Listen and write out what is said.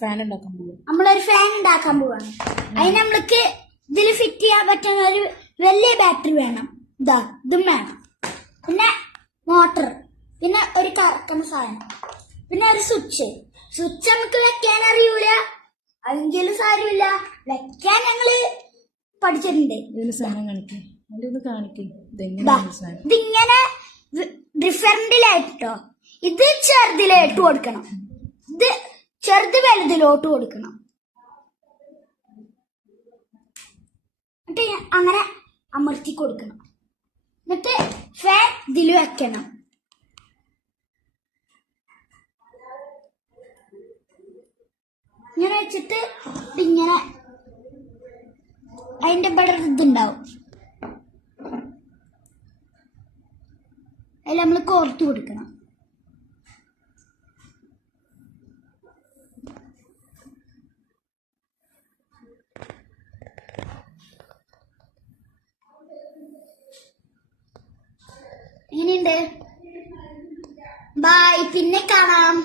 Fan ഉണ്ടാക്കാൻ പോവാ. നമ്മളൊരു ഫാൻ ഉണ്ടാക്കാൻ പോവാണ്. അതിന് നമ്മൾക്ക് ഇതിൽ ഫിറ്റ് ചെയ്യാൻ പറ്റുന്ന ഒരു വലിയ ബാറ്ററി വേണം. ഇതും വേണം. പിന്നെ മോട്ടർ, പിന്നെ ഒരു കറക്കുന്ന സാധനം, പിന്നെ ഒരു സ്വിച്ച് നമുക്ക് വെക്കാൻ അറിയൂല, അതെങ്കിലും സാരമില്ല, വെക്കാൻ ഞങ്ങള് പഠിച്ചിട്ടുണ്ട്. ഇതിങ്ങനെ ഡിഫറൻറ്റിലായിട്ടോ. ഇത് ചെറുതിലോട്ട് കൊടുക്കണം, ഇത് ചെറുത് വലുതിലോട്ട് കൊടുക്കണം. എന്നിട്ട് അങ്ങനെ അമർത്തി കൊടുക്കണം. എന്നിട്ട് ഫാൻ ഇതിൽ വെക്കണം. ഇങ്ങനെ വെച്ചിട്ട് ഇങ്ങനെ അതിന്റെ ഇവിടെ ഇതുണ്ടാവും, അതിൽ നമ്മൾ കോർത്ത് കൊടുക്കണം. എങ്ങനെയുണ്ട്? ബൈ, പിന്നെ കാണാം.